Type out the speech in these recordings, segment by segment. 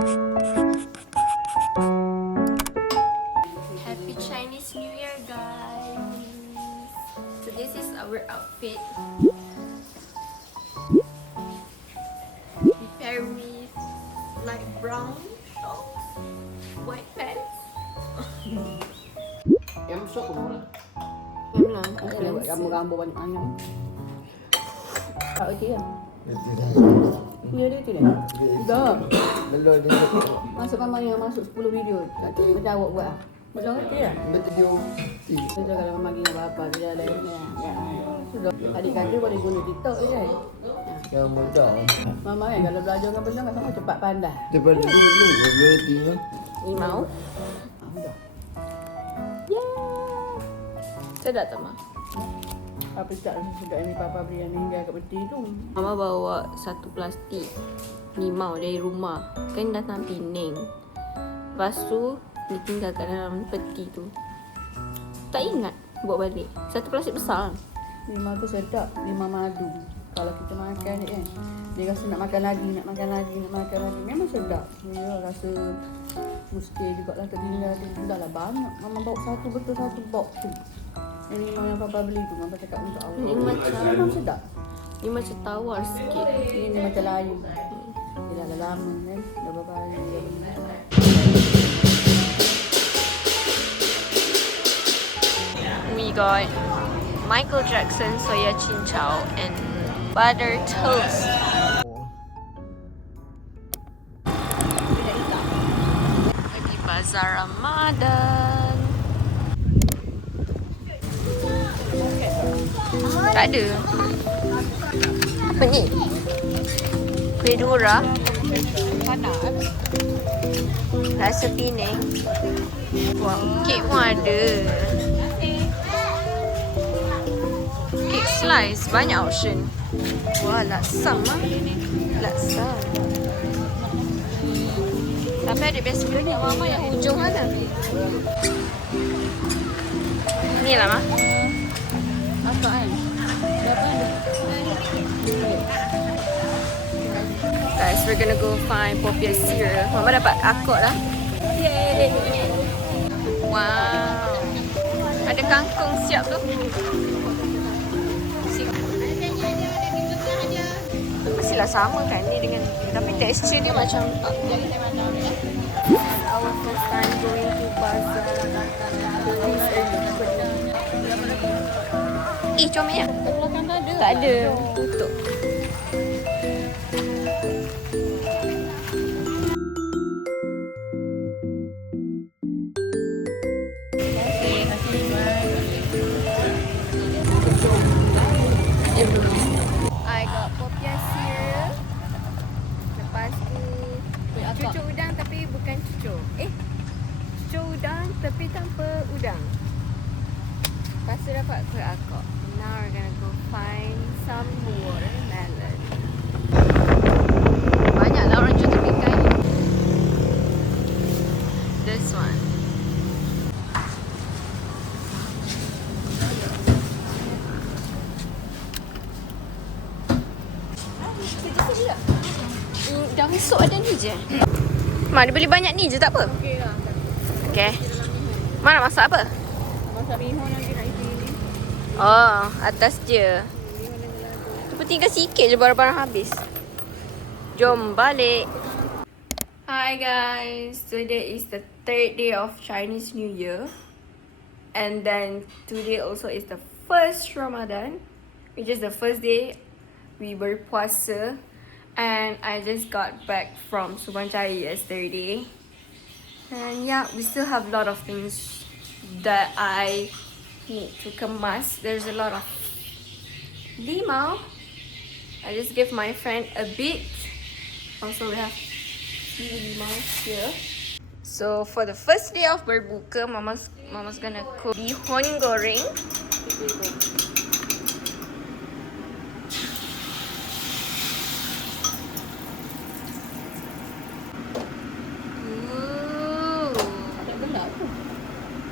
Happy Chinese New Year, guys! So this is our outfit. We pair with light brown shorts, white pants. Em sốt của nó là Em lah. Ada buat gambar-gambar banyak-banyak. Tak okey lah. Ya dia tu dah. Dah. Belum dia Masuk mama yang masuk 10 video. Macam awak buat lah. Macam okey lah. video. Kita kalau mama pergi dengan bapa dia ada ni. Ya. Sudah. Adik kata boleh guna TikTok je kan. Yang mudah. Mama kan kalau belajar dengan benda kan sama cepat pandai. Daripada dulu boleh tinggal. Ni mau? Dah. Sedap tak, Ma? Apa tak sudah ni papa beli yang tinggal kat peti tu. Mama bawa satu plastik limau dari rumah. Kan datang Penang. Lepas tu, ditinggal kat dalam peti tu. Tak ingat bawa balik. Satu plastik besar. Limau tu sedap, limau madu. Kalau kita makan ni kan, dia rasa nak makan lagi. Memang sedap. Ya, rasa mesti juga lah tertinggal tu. Dah lah banyak. Mama bawa satu box tu. Yang limau yang papa beli tu, mama cakap untuk awak. Ni macam memang sedap. Ni macam tawar sikit. Ini macam layu. Dia dah lama kan. Dah berapa hari dia beli. We got Michael Jackson soya cincau and butter toast. Lagi bazar Ramadan. Tak ada. Apa ni? Kuih dura. Rasa Penang. Wah, kek pun ada. Cake slice, banyak option. Wah, laksam lah. Laksam. Tapi ada biasa punya mama yang hujung mana? Ni lah, Ma. Apa kan? Berapa kan? Guys, we're gonna go find Popiah cereal. Mama dapat akot lah. Yay! Wow. Ada kangkung siap tu. Mestilah sama kan ni dengan ni. Tapi tekstur dia macam our first time going to bazaar. Comel tak? Belakang tak ada. Tak ada. Tutup. I got Popiah cereal. Lepas tu cucuk udang tapi bukan cucuk. Cucuk udang tapi tanpa udang. Lepas tu dapat kuih akok. Now we're gonna go find some watermelon. Banyaklah orang jual tepi kayu. This one. Dah besok ada ni je. Mak, dia beli banyak ni je tak apa? Okey lah. Okay. Mak nak masak apa? Masak bihun nanti nak isi ni. Oh, atas dia. Tu tinggal sikit je barang-barang habis. Jom balik. Hi guys. Today is the third day of Chinese New Year. And then today also is the first Ramadan. Which is the first day we berpuasa. And I just got back from Subanchari yesterday. And yeah, we still have a lot of things that I need to kemas. There's a lot of limau. I just give my friend a bit. Also, we have few limau here. So for the first day of berbuka, mama's gonna cook bihun goreng.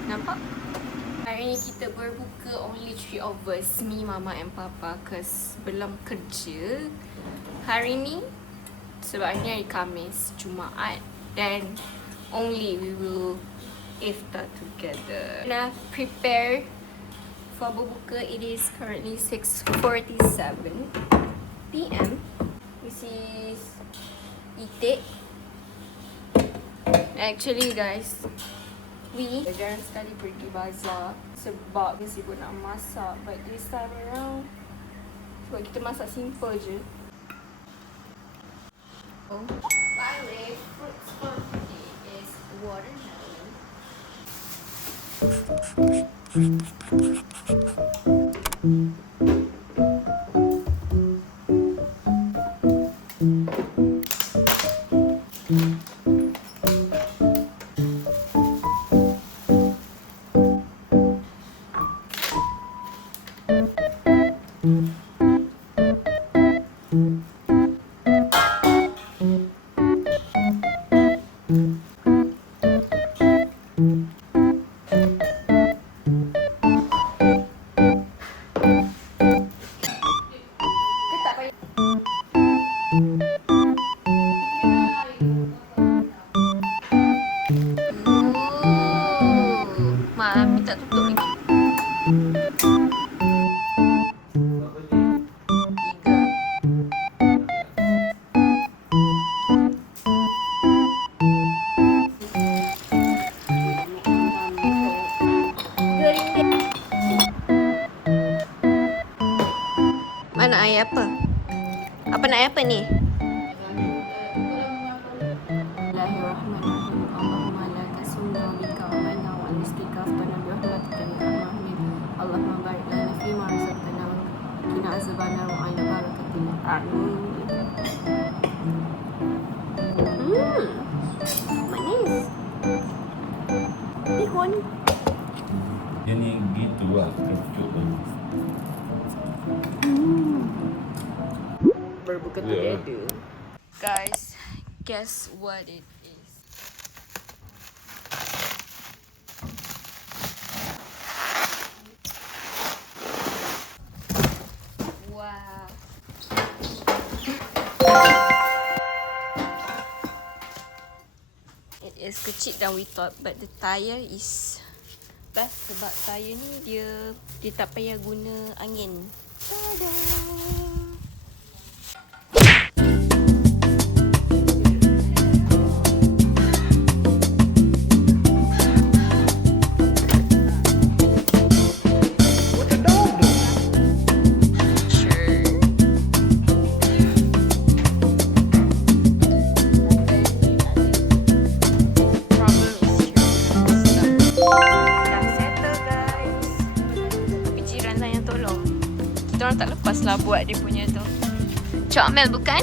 Nampak? Hari ni kita berbuka only 3 of us, me, mama and papa, cause belum kerja hari ni sebab hari ni hari Khamis, Jumaat. then only we will iftar together. Gonna prepare for berbuka. It is currently 6:47 PM. This is itik. Actually guys, we jarang sekali pergi bazar sebab kita sibuk nak masak. But this time around, sebab kita masak simple je. Oh, by the way, fruits for today is watermelon. Mak minta tutup lagi. 3. Mana air apa? Apa nak air apa ni? Bismillahirrahmanirrahim. Allahumma la kasumna bika amanna wa al-istiqaf bana birahmatika ya arhamar. Allahumma barik lana fi ma razaqtana wa qina azabana wa ala barakatil amin. Manis. Bihun. Dia ni gitu lah, kecut tu. Berbuka Yeah. together. Guys, guess what it is? Wow. It is kecil than we thought, but the tire is best sebab tire ni dia tak payah guna angin. Tada! Kita orang tak lepas lah buat dia punya tu. Cok Mel bukan?